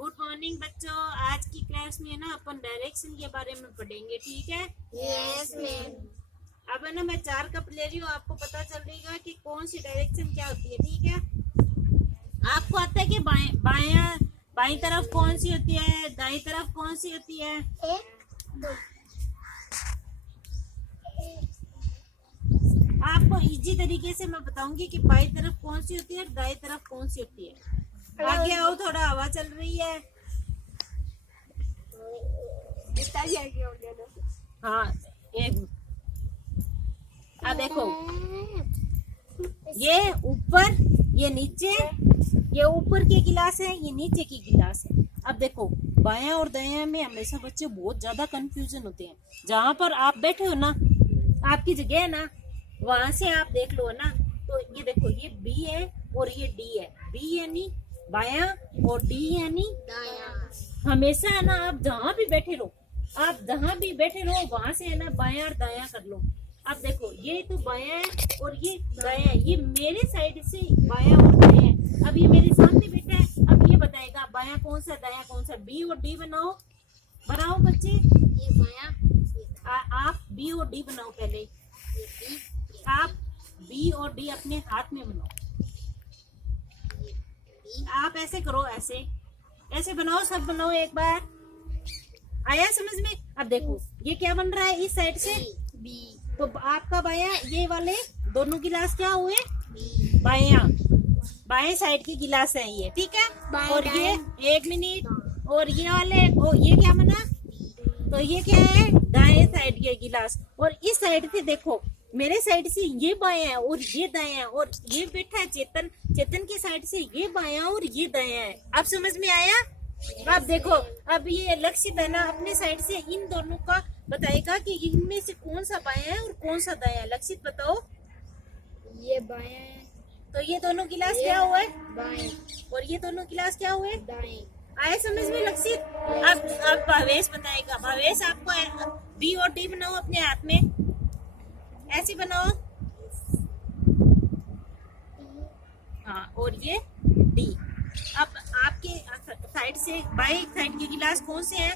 Good morning बच्चों। आज की क्लास में ना अपन डायरेक्शन के बारे में पढ़ेंगे, ठीक है? Yes ma'am. अब है ना मैं 4 कप ले रही हूँ, आपको पता चल रहेगा कि कौन सी डायरेक्शन क्या होती है, ठीक है? आपको आता है कि बाई तरफ कौन सी होती है, दाई तरफ कौन सी होती है? आपको इजी तरीके से मैं बताऊंगी कि बाई तरफ कौन सी होती है और दाई तरफ कौन सी होती है। आगे आओ, थोड़ा हवा चल रही है। हाँ, एक अब देखो, ये ऊपर, ये नीचे, ये ऊपर के गिलास है, ये नीचे की गिलास है। अब देखो, बायां और दायां में हमेशा बच्चे बहुत ज्यादा कंफ्यूजन होते हैं। जहां पर आप बैठे हो ना, आपकी जगह है ना, वहां से आप देख लो ना, तो ये देखो, ये बी है और ये डी है। बी यानी बायां और डी यानी दायां। हमेशा है ना, आप जहां भी बैठे रहो, वहां से है ना बायां और दायां कर लो। अब देखो, ये तो बायां है और ये दायां है। ये मेरे साइड से बायां और दायां है। अब ये मेरे सामने बैठा है, अब ये बताएगा बायां कौन सा दायां कौन सा। बी और डी बनाओ बच्चे। ये बायां, आप बी और डी बनाओ पहले। ये बी, आप बी और डी अपने हाथ में बनाओ। ये बी, आप ऐसे करो, ऐसे बनाओ, सब बनाओ एक बार। आया समझ में? अब देखो, ये क्या बन रहा है इस साइड से, बी, तो आपका बायां, ये वाले दोनों गिलास क्या हुए? बी, बाएं साइड की गिलास है ये, ठीक है? बाएं, और ये दाएं। 1 मिनट, और ये वाले, ये क्या बना? तो ये क्या है? दाएं साइड के गिलास। और इस साइड से देखो, मेरे साइड से ये बायां है और ये दायां है, और ये बैठा है चेतन की साइड से ये बायां और ये दायां है। अब समझ में आया? अब देखो, अब ये लक्षित है ना, अपने साइड से इन दोनों का बताएगा कि इनमें से कौन सा बायां है और कौन सा दायां है। लक्षित बताओ। ये बायां है, तो ये दोनों गिलास क्या हुए? बाएं, और ये दोनों गिलास क्या हुए? दाएं। आए समझ में लक्षित? अब भावेश बताएगा। भावेश, आपको बी और डी बनाओ अपने हाथ में, ऐसे बनाओ। हाँ, और ये डी। अब आपके साइड से बाएं साइड के गिलास कौन से हैं?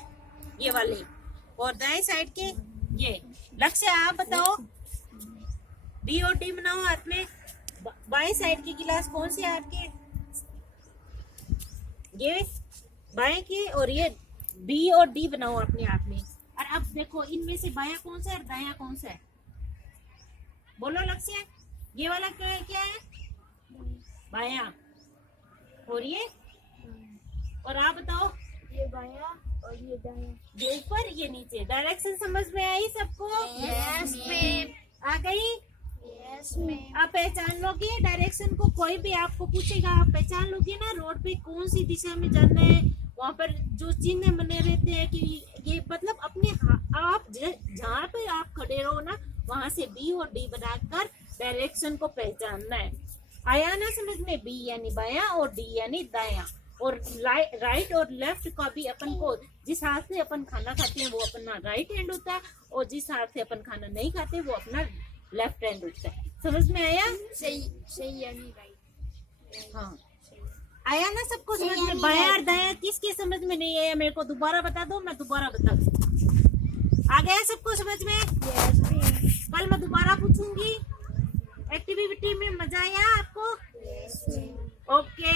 ये वाले। और दाएं साइड के ये। लक्ष्य, आप बताओ। बी और डी बनाओ हाथ में। बाएं साइड के गिलास कौन से हैं आपके? ये बाएं के, और ये बी और डी बनाओ अपने हाथ में। और अब देखो, इनमें से बायां कौन सा है और दायां कौन सा है? बोलो लक्ष्य। ये वाला क्या है? बायां। और ये? और आप बताओ। ये बायां और ये दायां। ये ऊपर, ये नीचे। डायरेक्शन समझ में आई सबको? Yes ma'am. आ गई? Yes ma'am. आप पहचान लोगे डायरेक्शन को? कोई भी आपको पूछेगा, आप पहचान लोगे ना रोड पे कौन सी दिशा में जाना है। वहाँ पर जो चिन्ह बने रहते हैं कि ये मतलब अपने आप जहाँ पे आप खड़े रहो ना, वहाँ से बी और डी बनाकर डायरेक्शन को पहचानना है। आया ना समझ में? बी यानी बायां और डी यानी दायां। और राइट और लेफ्ट का भी अपन को, जिस हाथ से अपन खाना खाते हैं वो अपना राइट हैंड होता है, और जिस हाथ से अपन खाना नहीं खाते वो अपना लेफ्ट हैंड होता है। समझ में आया? सही यानी राइट। हाँ, आया ना सबको समझ में? बायां और दायां किसके समझ में नहीं आया मेरे को दोबारा बता दो, मैं दोबारा बता दूँ। आ गया सबको समझ में? Yes ma'am. कल मैं दोबारा पूछूंगी। एक्टिविटी में मजा आया आपको? Yes ma'am. ओके।